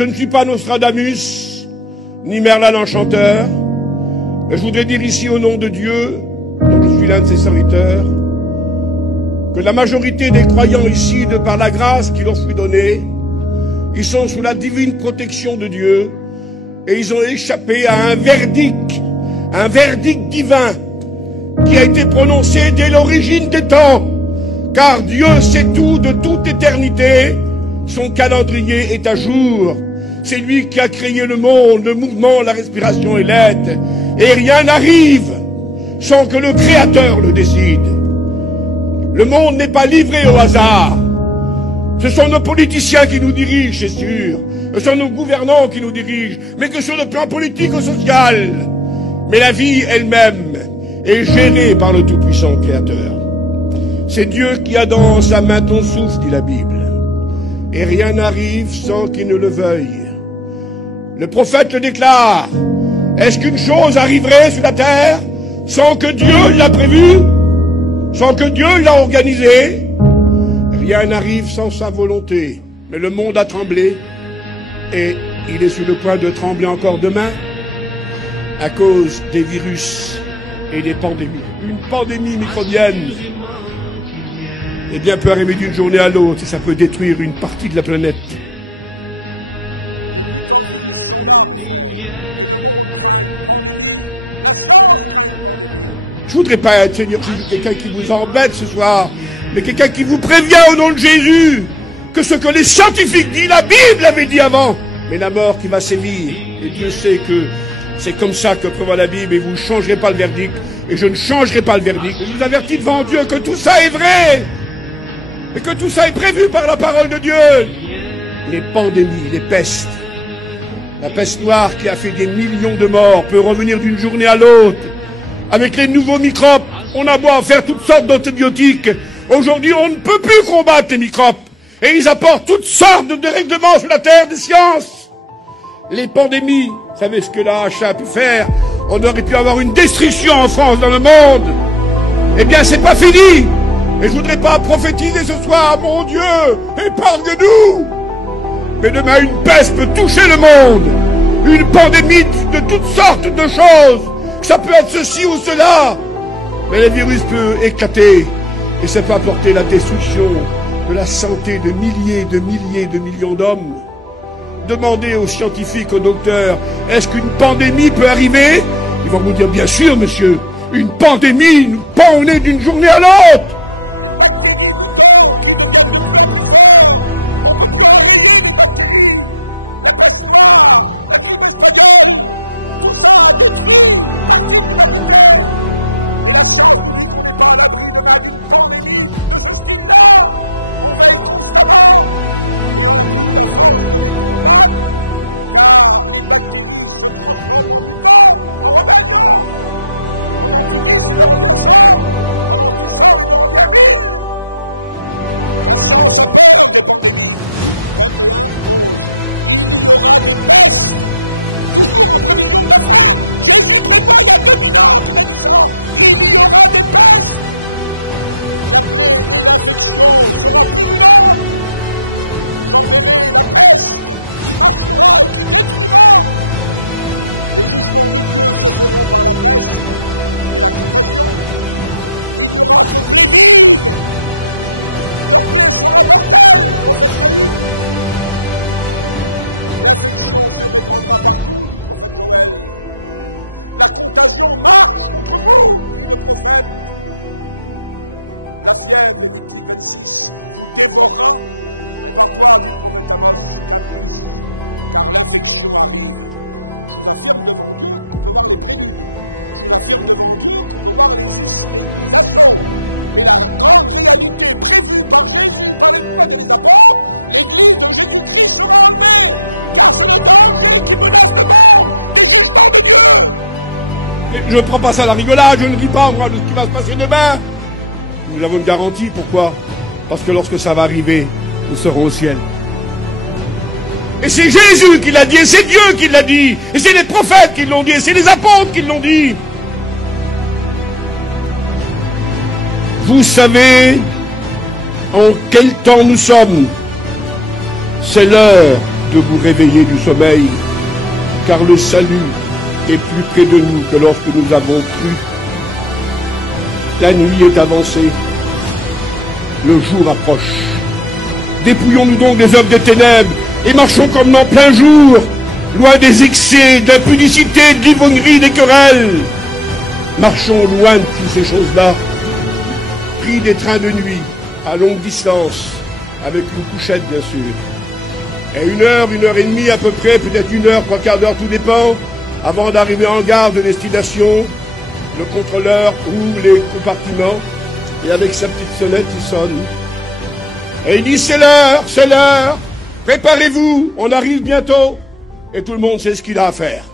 Je ne suis pas Nostradamus, ni Merlin l'Enchanteur, mais je voudrais dire ici au nom de Dieu, dont je suis l'un de ses serviteurs, que la majorité des croyants ici, de par la grâce qui leur fut donnée, ils sont sous la divine protection de Dieu et ils ont échappé à un verdict divin qui a été prononcé dès l'origine des temps, car Dieu sait tout de toute éternité, son calendrier est à jour. C'est lui qui a créé le monde, le mouvement, la respiration et l'être, et rien n'arrive sans que le Créateur le décide. Le monde n'est pas livré au hasard. Ce sont nos politiciens qui nous dirigent, c'est sûr. Ce sont nos gouvernants qui nous dirigent, mais que sur le plan politique ou social. Mais la vie elle-même est gérée par le Tout-Puissant Créateur. C'est Dieu qui a dans sa main ton souffle, dit la Bible. Et rien n'arrive sans qu'il ne le veuille. Le prophète le déclare. Est-ce qu'une chose arriverait sur la terre sans que Dieu l'a prévu, sans que Dieu l'a organisé? Rien n'arrive sans sa volonté. Mais le monde a tremblé et il est sur le point de trembler encore demain à cause des virus et des pandémies. Une pandémie microbienne, eh bien, peut arriver d'une journée à l'autre et ça peut détruire une partie de la planète. Les mutants virus sont là, mes frères, et le monde craint une pandémie. La science craint une pandémie. Je voudrais pas être Seigneur Jésus, quelqu'un qui vous embête ce soir, mais quelqu'un qui vous prévient au nom de Jésus que ce que les scientifiques disent, la Bible avait dit avant. Mais la mort qui va sévir, et Dieu sait que c'est comme ça que prévoit la Bible, et vous ne changerez pas le verdict, et je ne changerai pas le verdict. Je vous avertis devant Dieu que tout ça est vrai, et que tout ça est prévu par la parole de Dieu. Les pandémies, les pestes, la peste noire qui a fait des millions de morts peut revenir d'une journée à l'autre. Avec les nouveaux microbes, on a beau faire toutes sortes d'antibiotiques. Aujourd'hui, on ne peut plus combattre les microbes. Et ils apportent toutes sortes de dérèglements sur la terre des sciences. Les pandémies, vous savez ce que la H a pu faire? On aurait pu avoir une destruction en France, dans le monde. Eh bien, c'est pas fini. Et je voudrais pas prophétiser ce soir, mon Dieu, épargne-nous. Mais demain, une peste peut toucher le monde. Une pandémie de toutes sortes de choses. Ça peut être ceci ou cela. Mais le virus peut éclater. Et ça peut apporter la destruction de la santé de milliers, de millions d'hommes. Demandez aux scientifiques, aux docteurs, est-ce qu'une pandémie peut arriver? Ils vont vous dire, bien sûr, monsieur. Une pandémie nous pend au nez d'une journée à l'autre. Les bactéries mutantes qui deviennent de plus en plus fortes. On ne peut plus enrayer les bactéries. La peste noire, la grippe espagnole, tout ça a détruit une partie de l'humanité. Et la science nous dit qu'on n'est pas à l'abri demain d'une pandémie de ce style-là. On veille constamment et on n'a plus la force de les combattre, car les bactéries se transforment en mutants, en rébellion. On en tue 10, il en revient 100. On en tue 100, il en revient 1000. La science a peur des pandémies. 21, 11. Il y aura des pestes, toujours en prévision de la fin. Jésus prévoit il y a 2000 ans qu'il a dit ça. Il y aura des pestes. La plaie et l'infection sera purulente. J'enverrai la peste qui marchera et qui détruira. Les jugements de Dieu se feront par la peste et la contagion. Il n'y aura que plaie vive. Leur plaie sera mortelle, prophète Nahum. L'infection se répandra partout, dit le prophète Joël. La contagion marche contre vous, dit le prophète. La fièvre, Lévitique 26, vous dévorera. Prépare-toi, dit le prophète Amos 4:10, car l'infection arrive. Je vous affirme devant Dieu qu'on peut voir les préludes. Je vous affirme devant Dieu qu'on peut voir les assauts. Mais la grande réalité prévue par Jésus, par les prophètes et les apôtres, l'église de Jésus-Christ sera enlevée. Car c'est le danger qui menace le monde des jugements de Dieu. Et je ne prends pas ça à la rigolade, je ne dis pas moi de ce qui va se passer demain. Nous avons une garantie, pourquoi? Parce que lorsque ça va arriver, nous serons au ciel. Et c'est Jésus qui l'a dit, et c'est Dieu qui l'a dit, et c'est les prophètes qui l'ont dit, et c'est les apôtres qui l'ont dit. Vous savez en quel temps nous sommes. C'est l'heure de vous réveiller du sommeil, car le salut est plus près de nous que lorsque nous avons cru. La nuit est avancée, le jour approche. Dépouillons-nous donc des œuvres des ténèbres et marchons comme en plein jour, loin des excès, de l'impudicité, de l'ivognerie, des querelles. Marchons loin de toutes ces choses-là, pris des trains de nuit, à longue distance, avec une couchette bien sûr. Et 1 heure, 1 heure et demie à peu près, peut-être 1 heure, 3/4 d'heure, tout dépend, avant d'arriver en gare de destination, le contrôleur ouvre les compartiments, et avec sa petite sonnette, il sonne. Et il dit, c'est l'heure, préparez-vous, on arrive bientôt. Et tout le monde sait ce qu'il a à faire.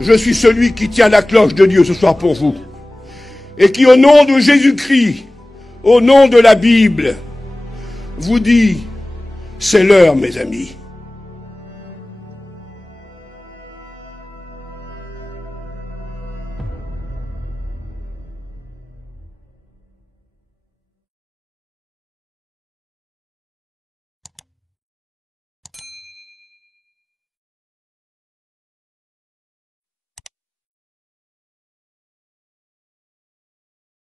Je suis celui qui tient la cloche de Dieu ce soir pour vous. Et qui, au nom de Jésus-Christ, au nom de la Bible, vous dit, c'est l'heure, mes amis.